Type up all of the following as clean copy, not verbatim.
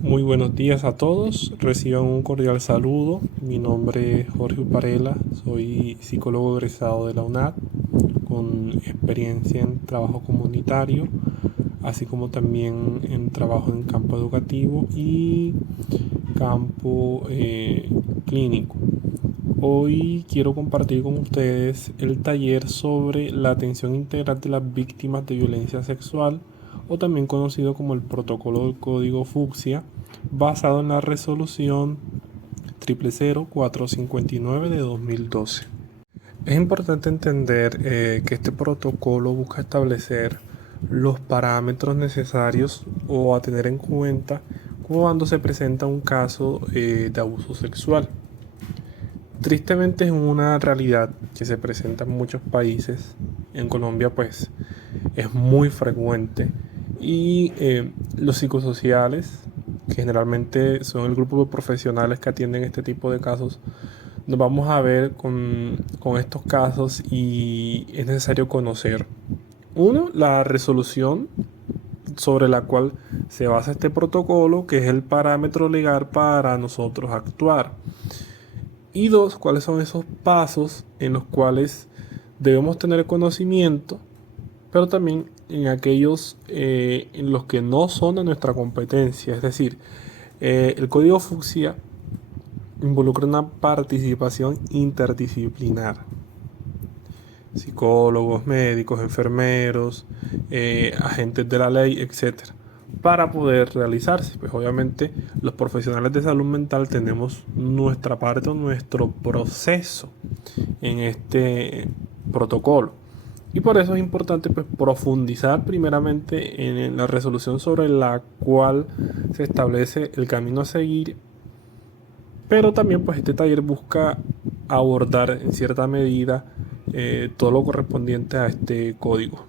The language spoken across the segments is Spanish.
Muy buenos días a todos, reciban un cordial saludo. Mi nombre es Jorge Uparela, soy psicólogo egresado de la UNAD con experiencia en trabajo comunitario, así como también en trabajo en campo educativo y campo clínico. Hoy quiero compartir con ustedes el taller sobre la atención integral de las víctimas de violencia sexual, o también conocido como el protocolo del código fucsia, basado en la resolución 000-459 de 2012. Es importante entender que este protocolo busca establecer los parámetros necesarios o a tener en cuenta cuando se presenta un caso de abuso sexual. Tristemente es una realidad que se presenta en muchos países. En Colombia pues es muy frecuente y los psicosociales, que generalmente son el grupo de profesionales que atienden este tipo de casos, nos vamos a ver con estos casos y es necesario conocer, uno, la resolución sobre la cual se basa este protocolo, que es el parámetro legal para nosotros actuar. Y dos, cuáles son esos pasos en los cuales debemos tener conocimiento, pero también en aquellos en los que no son de nuestra competencia. Es decir, el código fucsia involucra una participación interdisciplinar. Psicólogos, médicos, enfermeros, agentes de la ley, etcétera, para poder realizarse. Pues obviamente los profesionales de salud mental tenemos nuestra parte, nuestro proceso en este protocolo. Y por eso es importante pues, profundizar primeramente en la resolución sobre la cual se establece el camino a seguir, pero también pues este taller busca abordar en cierta medida todo lo correspondiente a este código.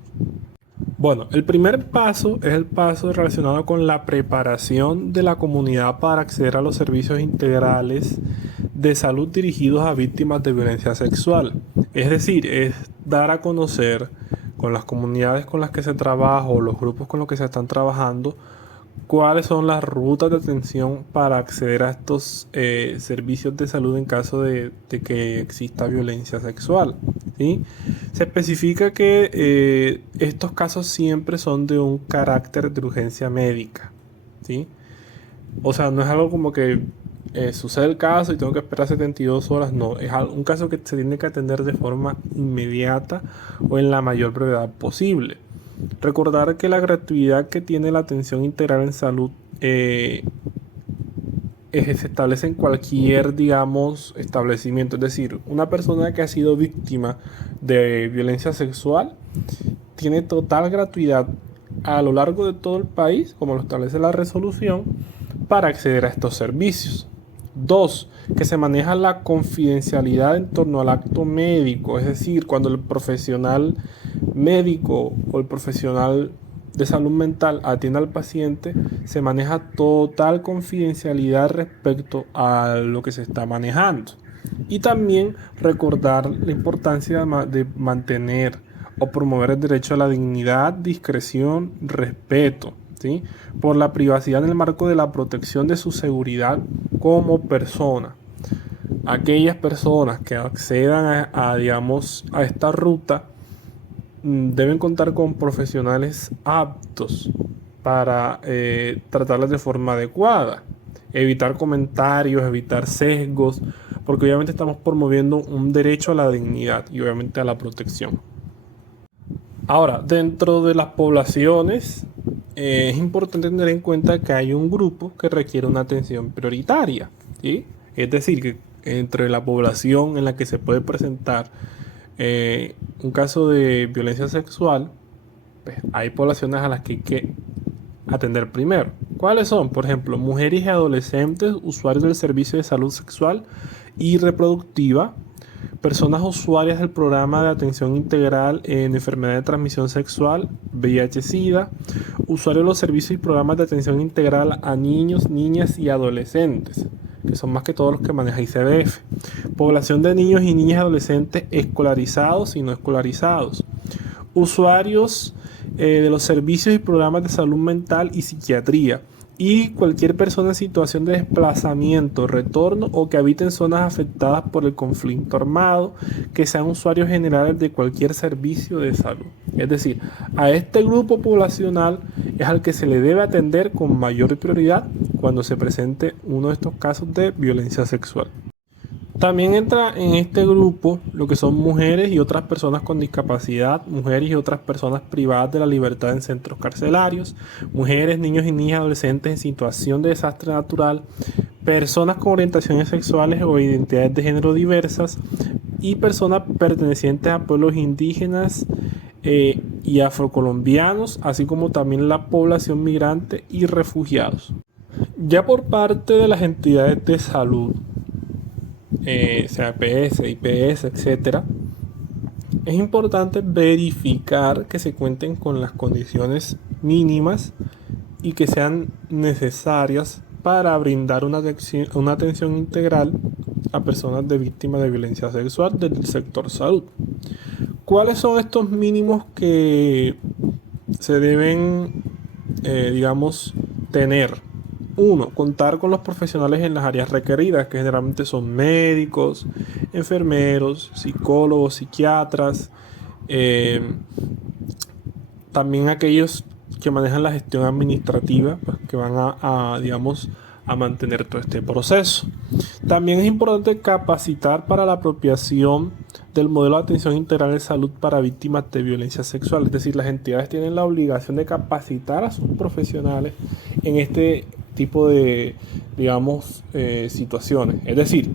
Bueno, el primer paso es el paso relacionado con la preparación de la comunidad para acceder a los servicios integrales de salud dirigidos a víctimas de violencia sexual. Es decir, es dar a conocer con las comunidades con las que se trabaja o los grupos con los que se están trabajando cuáles son las rutas de atención para acceder a estos servicios de salud en caso de que exista violencia sexual, ¿sí? Se especifica que estos casos siempre son de un carácter de urgencia médica, ¿sí? O sea, no es algo como que sucede el caso y tengo que esperar 72 horas, no, es un caso que se tiene que atender de forma inmediata o en la mayor brevedad posible. Recordar que la gratuidad que tiene la atención integral en salud se establece en cualquier, digamos, establecimiento. Es decir, una persona que ha sido víctima de violencia sexual tiene total gratuidad a lo largo de todo el país, como lo establece la resolución, para acceder a estos servicios. Dos, que se maneja la confidencialidad en torno al acto médico, es decir, cuando el profesional médico o el profesional de salud mental atiende al paciente, se maneja total confidencialidad respecto a lo que se está manejando. Y también recordar la importancia de mantener o promover el derecho a la dignidad, discreción, respeto, ¿sí? Por la privacidad en el marco de la protección de su seguridad como persona. Aquellas personas que accedan digamos, a esta ruta deben contar con profesionales aptos para tratarlas de forma adecuada, evitar comentarios, evitar sesgos, porque obviamente estamos promoviendo un derecho a la dignidad y obviamente a la protección. Ahora, dentro de las poblaciones, es importante tener en cuenta que hay un grupo que requiere una atención prioritaria, ¿sí? Es decir, que entre la población en la que se puede presentar un caso de violencia sexual, pues hay poblaciones a las que hay que atender primero. ¿Cuáles son? Por ejemplo, mujeres y adolescentes usuarios del servicio de salud sexual y reproductiva, personas usuarias del programa de atención integral en enfermedad de transmisión sexual, VIH-Sida, usuarios de los servicios y programas de atención integral a niños, niñas y adolescentes, que son más que todos los que maneja ICBF, población de niños y niñas y adolescentes escolarizados y no escolarizados, usuarios de los servicios y programas de salud mental y psiquiatría, y cualquier persona en situación de desplazamiento, retorno o que habite en zonas afectadas por el conflicto armado, que sean usuarios generales de cualquier servicio de salud. Es decir, a este grupo poblacional es al que se le debe atender con mayor prioridad cuando se presente uno de estos casos de violencia sexual. También entra en este grupo lo que son mujeres y otras personas con discapacidad, mujeres y otras personas privadas de la libertad en centros carcelarios, mujeres, niños y niñas adolescentes en situación de desastre natural, personas con orientaciones sexuales o identidades de género diversas y personas pertenecientes a pueblos indígenas y afrocolombianos, así como también la población migrante y refugiados. Ya por parte de las entidades de salud, CAPS, IPS, etcétera, es importante verificar que se cuenten con las condiciones mínimas y que sean necesarias para brindar una atención integral a personas de víctimas de violencia sexual del sector salud. ¿Cuáles son estos mínimos que se deben, tener? Uno, contar con los profesionales en las áreas requeridas, que generalmente son médicos, enfermeros, psicólogos, psiquiatras, también aquellos que manejan la gestión administrativa, pues, que van a mantener todo este proceso. También es importante capacitar para la apropiación del modelo de atención integral de salud para víctimas de violencia sexual. Es decir, las entidades tienen la obligación de capacitar a sus profesionales en este tipo de, situaciones. Es decir,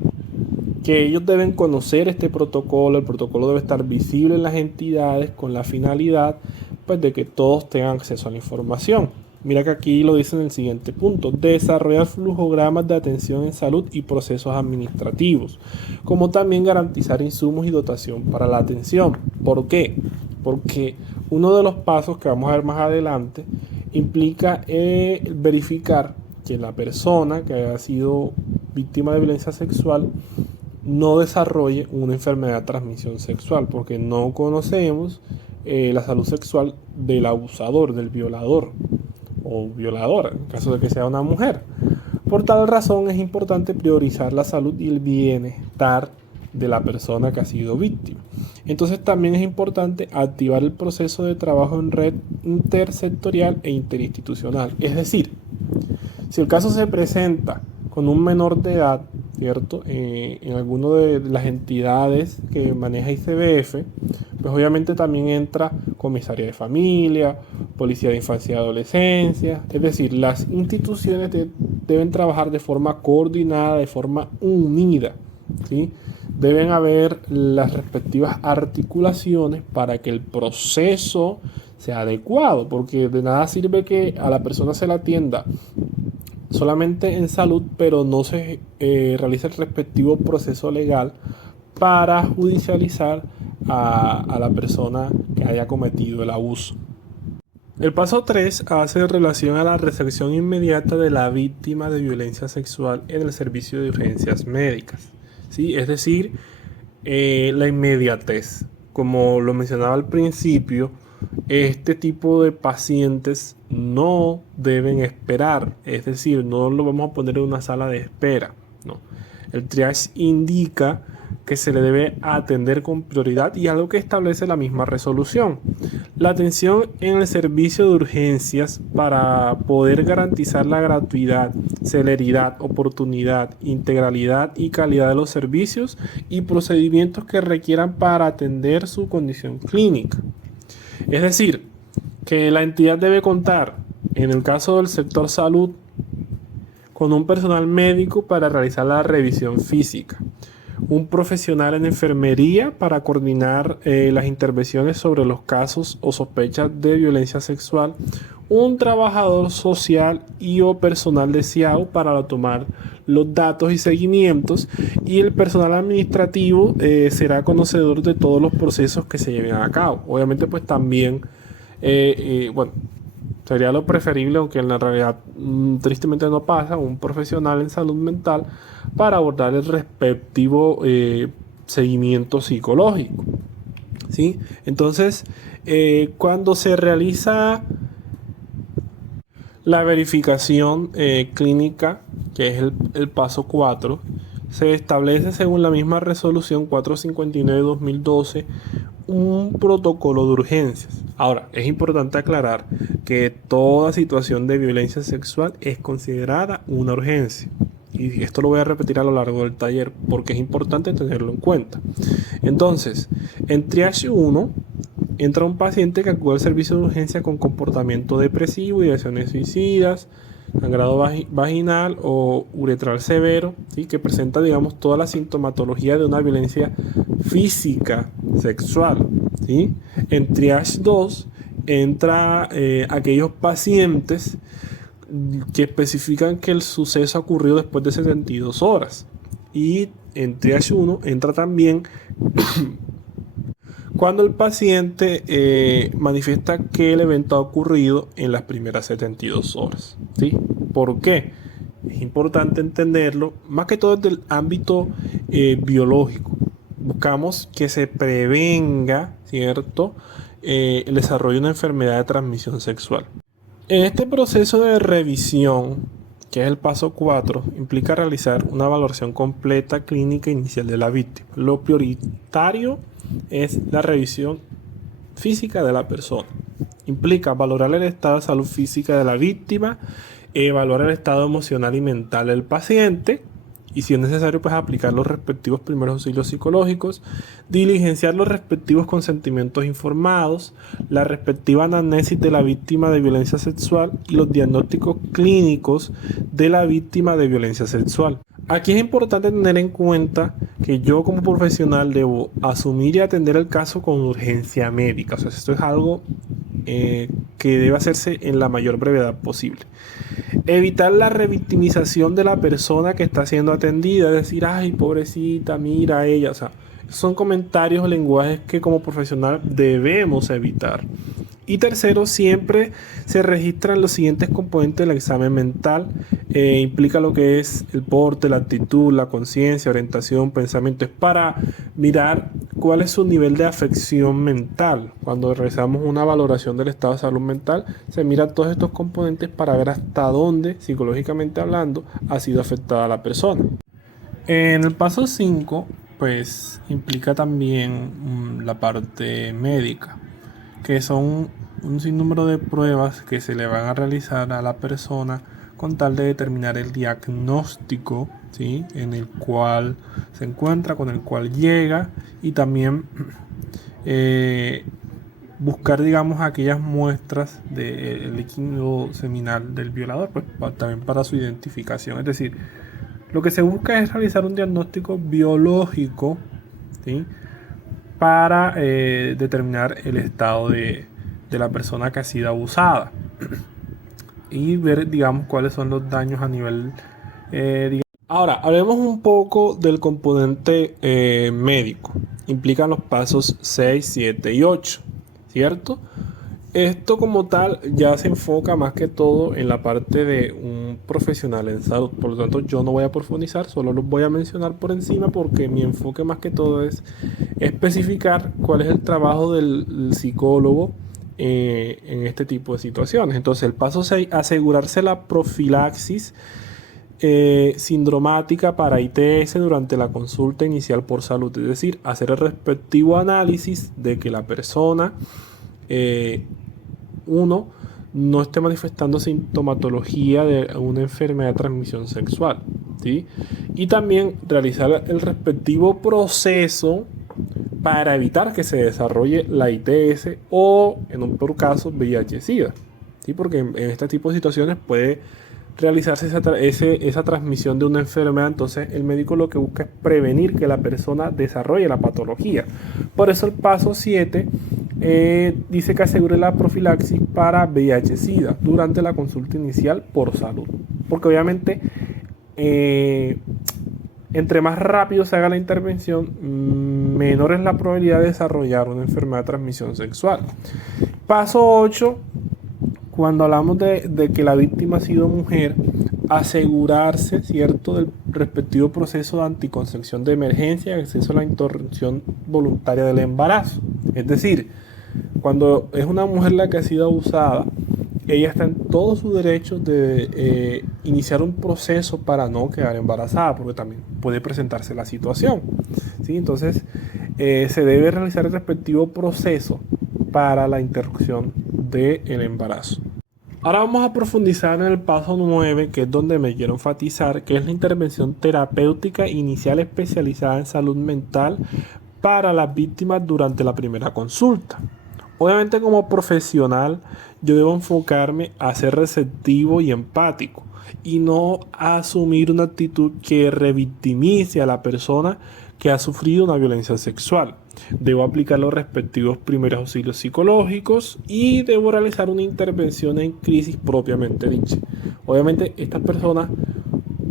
que ellos deben conocer este protocolo, el protocolo debe estar visible en las entidades con la finalidad, pues, de que todos tengan acceso a la información. Mira que aquí lo dice en el siguiente punto: desarrollar flujogramas de atención en salud y procesos administrativos, como también garantizar insumos y dotación para la atención. ¿Por qué? Porque uno de los pasos que vamos a ver más adelante implica verificar que la persona que haya sido víctima de violencia sexual no desarrolle una enfermedad de transmisión sexual, porque no conocemos la salud sexual del abusador, del violador o violadora, en caso de que sea una mujer. Por tal razón es importante priorizar la salud y el bienestar de la persona que ha sido víctima. Entonces también es importante activar el proceso de trabajo en red intersectorial e interinstitucional. Es decir, si el caso se presenta con un menor de edad, ¿cierto? En alguna de las entidades que maneja ICBF, pues obviamente también entra comisaría de familia, policía de infancia y adolescencia. Es decir, las instituciones deben trabajar de forma coordinada, de forma unida, ¿sí? Deben haber las respectivas articulaciones para que el proceso sea adecuado, porque de nada sirve que a la persona se la atienda solamente en salud, pero no se realiza el respectivo proceso legal para judicializar a la persona que haya cometido el abuso. El paso 3 hace relación a la recepción inmediata de la víctima de violencia sexual en el servicio de urgencias médicas, ¿sí? Es decir, la inmediatez. Como lo mencionaba al principio, este tipo de pacientes no deben esperar, es decir, no lo vamos a poner en una sala de espera, no. El triage indica que se le debe atender con prioridad y algo que establece la misma resolución. La atención en el servicio de urgencias para poder garantizar la gratuidad, celeridad, oportunidad, integralidad y calidad de los servicios y procedimientos que requieran para atender su condición clínica. Es decir, que la entidad debe contar, en el caso del sector salud, con un personal médico para realizar la revisión física, un profesional en enfermería para coordinar las intervenciones sobre los casos o sospechas de violencia sexual, un trabajador social y o personal de SIAU para tomar los datos y seguimientos, y el personal administrativo será conocedor de todos los procesos que se lleven a cabo. Obviamente pues también, sería lo preferible, aunque en la realidad tristemente no pasa, un profesional en salud mental para abordar el respectivo seguimiento psicológico, ¿sí? Entonces, cuando se realiza La verificación clínica, que es el paso 4, se establece según la misma resolución 459/2012 un protocolo de urgencias. Ahora, es importante aclarar que toda situación de violencia sexual es considerada una urgencia. Y esto lo voy a repetir a lo largo del taller porque es importante tenerlo en cuenta. Entonces, en triage 1 entra un paciente que acude al servicio de urgencia con comportamiento depresivo, ideaciones suicidas, sangrado vaginal o uretral severo, ¿sí? Que presenta, digamos, toda la sintomatología de una violencia física sexual, ¿sí? En triage 2 entra aquellos pacientes que especifican que el suceso ha ocurrido después de 72 horas. Y en triage 1 entra también cuando el paciente manifiesta que el evento ha ocurrido en las primeras 72 horas. ¿Sí? ¿Por qué? Es importante entenderlo, más que todo desde el ámbito biológico. Buscamos que se prevenga, ¿cierto?, el desarrollo de una enfermedad de transmisión sexual. En este proceso de revisión, que es el paso 4, implica realizar una valoración completa clínica inicial de la víctima. Lo prioritario es la revisión física de la persona. Implica valorar el estado de salud física de la víctima, evaluar el estado emocional y mental del paciente, y si es necesario, pues aplicar los respectivos primeros auxilios psicológicos, diligenciar los respectivos consentimientos informados, la respectiva anamnesis de la víctima de violencia sexual y los diagnósticos clínicos de la víctima de violencia sexual. Aquí es importante tener en cuenta que yo como profesional debo asumir y atender el caso con urgencia médica. O sea, esto es algo que debe hacerse en la mayor brevedad posible. Evitar la revictimización de la persona que está siendo atendida, es decir, ay, pobrecita, mira a ella. O sea, son comentarios o lenguajes que como profesional debemos evitar. Y tercero, siempre se registran los siguientes componentes del examen mental. Implica lo que es el porte, la actitud, la conciencia, orientación, pensamiento. Es para mirar cuál es su nivel de afección mental. Cuando realizamos una valoración del estado de salud mental, se mira todos estos componentes para ver hasta dónde, psicológicamente hablando, ha sido afectada la persona. En el paso 5, pues implica también la parte médica, que son un sinnúmero de pruebas que se le van a realizar a la persona con tal de determinar el diagnóstico, ¿sí?, en el cual se encuentra, con el cual llega, y también buscar, digamos, aquellas muestras del líquido seminal del violador, pues también para su identificación. Es decir, lo que se busca es realizar un diagnóstico biológico, ¿sí?, para determinar el estado de la persona que ha sido abusada y ver, digamos, cuáles son los daños a nivel Ahora, hablemos un poco del componente médico. Implican los pasos 6, 7 y 8, ¿cierto? Esto como tal ya se enfoca más que todo en la parte de un profesional en salud. Por lo tanto, yo no voy a profundizar, solo los voy a mencionar por encima porque mi enfoque más que todo es especificar cuál es el trabajo del psicólogo en este tipo de situaciones. Entonces, el paso 6, asegurarse la profilaxis sindromática para ITS durante la consulta inicial por salud. Es decir, hacer el respectivo análisis de que la persona no esté manifestando sintomatología de una enfermedad de transmisión sexual, ¿sí? Y también realizar el respectivo proceso para evitar que se desarrolle la ITS o, en un peor caso, VIH-Sida, ¿sí? Porque en este tipo de situaciones puede realizarse esa transmisión de una enfermedad. Entonces el médico lo que busca es prevenir que la persona desarrolle la patología. Por eso el paso 7 dice que asegure la profilaxis para VIH-Sida durante la consulta inicial por salud, porque obviamente entre más rápido se haga la intervención, menor es la probabilidad de desarrollar una enfermedad de transmisión sexual. Paso 8, cuando hablamos de que la víctima ha sido mujer, asegurarse, ¿cierto?, del respectivo proceso de anticoncepción de emergencia y acceso a la interrupción voluntaria del embarazo. Es decir, cuando es una mujer la que ha sido abusada ella está en todo su derecho de iniciar un proceso para no quedar embarazada, porque también puede presentarse la situación, ¿sí? Entonces, se debe realizar el respectivo proceso para la interrupción del embarazo. Ahora vamos a profundizar en el paso 9, que es donde me quiero enfatizar, que es la intervención terapéutica inicial especializada en salud mental para las víctimas durante la primera consulta. Obviamente, como profesional, yo debo enfocarme a ser receptivo y empático y no a asumir una actitud que revictimice a la persona que ha sufrido una violencia sexual. Debo aplicar los respectivos primeros auxilios psicológicos y debo realizar una intervención en crisis propiamente dicha. Obviamente, estas personas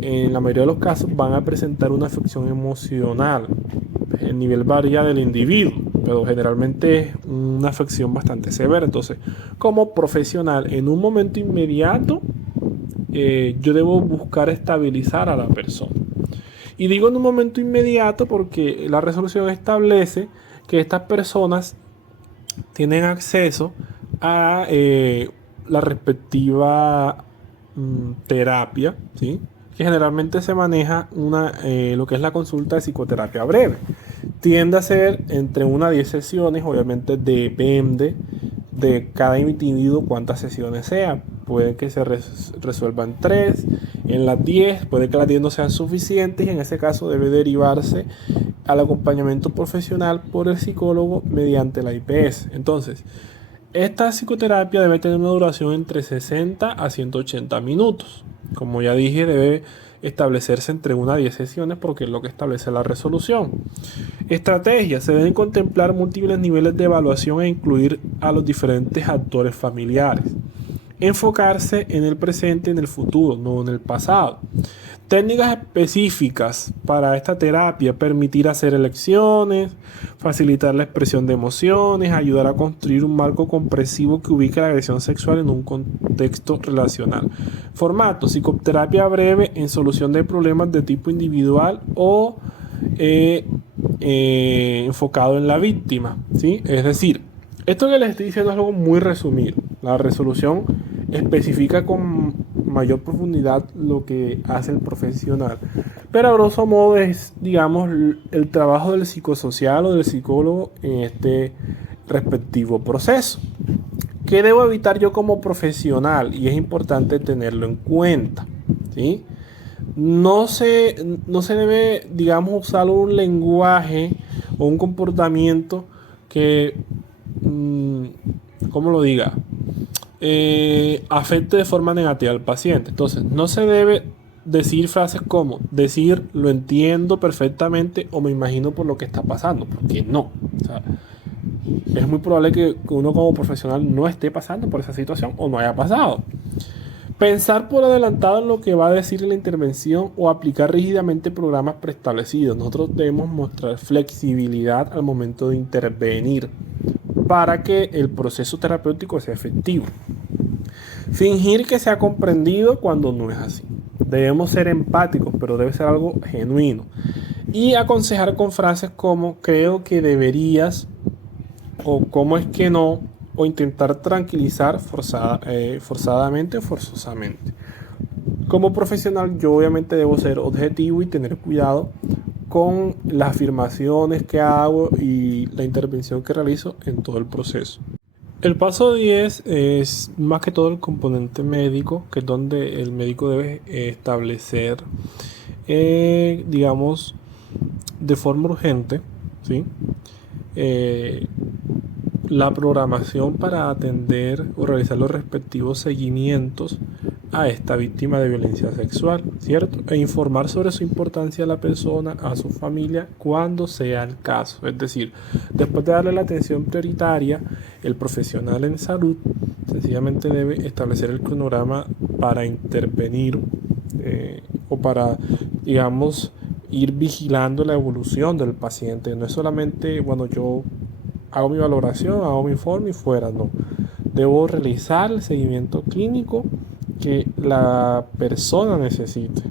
en la mayoría de los casos van a presentar una afección emocional. El nivel varía del individuo, pero generalmente es una afección bastante severa. Entonces, como profesional, en un momento inmediato, yo debo buscar estabilizar a la persona. Y digo en un momento inmediato porque la resolución establece que estas personas tienen acceso a la respectiva terapia, ¿sí? Que generalmente se maneja lo que es la consulta de psicoterapia breve. Tiende a ser entre 1 a 10 sesiones, obviamente depende de cada individuo cuántas sesiones sean. Puede que se resuelvan 3, en las 10, puede que las 10 no sean suficientes y en ese caso debe derivarse al acompañamiento profesional por el psicólogo mediante la IPS. Entonces, esta psicoterapia debe tener una duración entre 60 a 180 minutos. Como ya dije, debe establecerse entre 1 a 10 sesiones porque es lo que establece la resolución. Estrategias. Se deben contemplar múltiples niveles de evaluación e incluir a los diferentes actores familiares. Enfocarse en el presente y en el futuro, no en el pasado. Técnicas específicas para esta terapia: permitir hacer elecciones, facilitar la expresión de emociones, ayudar a construir un marco comprensivo que ubique la agresión sexual en un contexto relacional. Formato: psicoterapia breve en solución de problemas de tipo individual o enfocado en la víctima, ¿sí? Es decir, esto que les estoy diciendo es algo muy resumido. La resolución especifica con mayor profundidad lo que hace el profesional, pero a grosso modo es, digamos, el trabajo del psicosocial o del psicólogo en este respectivo proceso. ¿Qué debo evitar yo como profesional? Y es importante tenerlo en cuenta, ¿sí? No se debe, digamos, usar un lenguaje o un comportamiento que, ¿cómo lo diga? Afecte de forma negativa al paciente. Entonces, no se debe decir frases como decir lo entiendo perfectamente o me imagino por lo que está pasando, porque no. O sea, es muy probable que uno como profesional no esté pasando por esa situación o no haya pasado. Pensar por adelantado en lo que va a decir la intervención o aplicar rígidamente programas preestablecidos. Nosotros debemos mostrar flexibilidad al momento de intervenir para que el proceso terapéutico sea efectivo. Fingir que se ha comprendido cuando no es así. Debemos ser empáticos, pero debe ser algo genuino. Y aconsejar con frases como creo que deberías o cómo es que no, o intentar tranquilizar forzadamente o forzosamente. Como profesional, yo obviamente debo ser objetivo y tener cuidado con las afirmaciones que hago y la intervención que realizo en todo el proceso. El paso 10 es más que todo el componente médico, que es donde el médico debe establecer, digamos, de forma urgente, ¿sí? La programación para atender o realizar los respectivos seguimientos a esta víctima de violencia sexual, ¿cierto? E informar sobre su importancia a la persona, a su familia, cuando sea el caso. Es decir, después de darle la atención prioritaria, el profesional en salud sencillamente debe establecer el cronograma para intervenir o para, digamos, ir vigilando la evolución del paciente. No es solamente, bueno, yo hago mi valoración, hago mi informe y fuera, no. Debo realizar el seguimiento clínico que la persona necesite.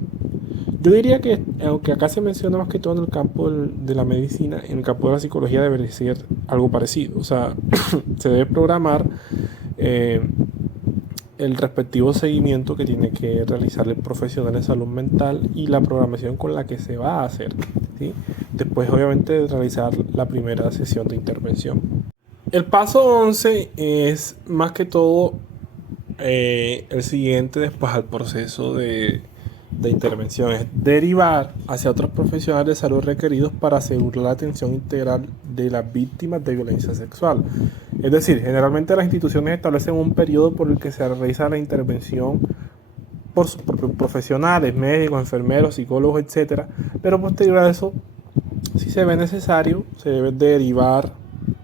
Yo diría que, aunque acá se menciona más que todo en el campo de la medicina, en el campo de la psicología debería ser algo parecido. O sea, se debe programar el respectivo seguimiento que tiene que realizar el profesional de salud mental y la programación con la que se va a hacer, ¿sí? Después, obviamente, de realizar la primera sesión de intervención. El paso 11 es más que todo el siguiente después al proceso de intervención, es derivar hacia otros profesionales de salud requeridos para asegurar la atención integral de las víctimas de violencia sexual. Es decir, generalmente las instituciones establecen un periodo por el que se realiza la intervención por sus propios profesionales, médicos, enfermeros, psicólogos, etcétera, pero posterior a eso, si se ve necesario, se debe derivar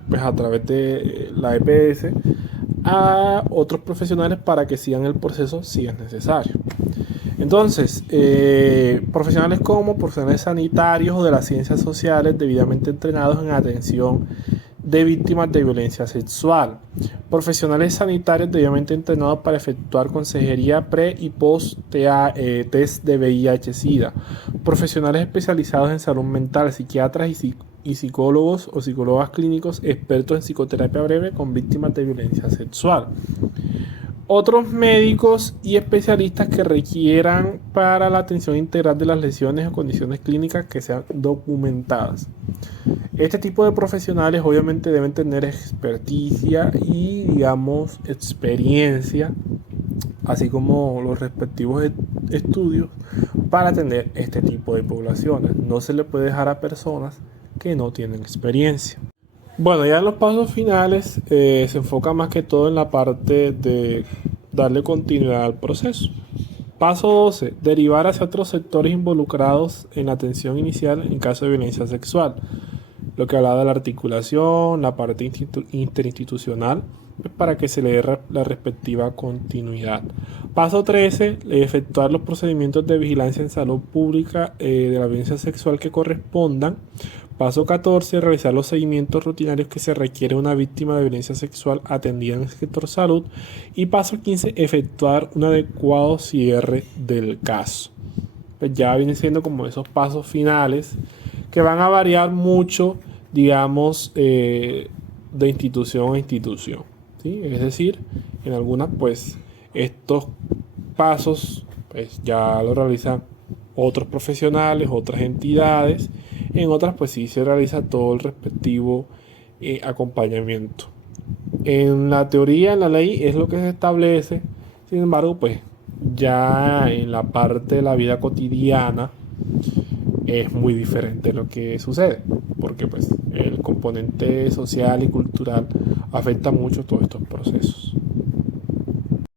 pues, a través de la EPS a otros profesionales para que sigan el proceso si es necesario. Entonces, profesionales como profesionales sanitarios o de las ciencias sociales debidamente entrenados en atención de víctimas de violencia sexual. Profesionales sanitarios debidamente entrenados para efectuar consejería pre y post test de VIH-Sida. Profesionales especializados en salud mental, psiquiatras y psicólogos o psicólogas clínicos expertos en psicoterapia breve con víctimas de violencia sexual. Otros médicos y especialistas que requieran para la atención integral de las lesiones o condiciones clínicas que sean documentadas. Este tipo de profesionales obviamente deben tener experticia y, digamos, experiencia, así como los respectivos estudios para atender este tipo de poblaciones. No se le puede dejar a personas que no tienen experiencia. Bueno, ya en los pasos finales se enfoca más que todo en la parte de darle continuidad al proceso. Paso 12. Derivar hacia otros sectores involucrados en la atención inicial en caso de violencia sexual. Lo que hablaba de la articulación, la parte interinstitucional, para que se le dé la respectiva continuidad. Paso 13. Efectuar los procedimientos de vigilancia en salud pública de la violencia sexual que correspondan. Paso 14. Realizar los seguimientos rutinarios que se requiere una víctima de violencia sexual atendida en el sector salud. Y paso 15. Efectuar un adecuado cierre del caso. Pues ya viene siendo como esos pasos finales que van a variar mucho, digamos, de institución a institución, ¿sí? Es decir, en algunas, pues, estos pasos pues, ya lo realizan otros profesionales, otras entidades. En otras, pues sí se realiza todo el respectivo acompañamiento. En la teoría, en la ley, es lo que se establece. Sin embargo, pues ya en la parte de la vida cotidiana es muy diferente lo que sucede, porque pues el componente social y cultural afecta mucho todos estos procesos.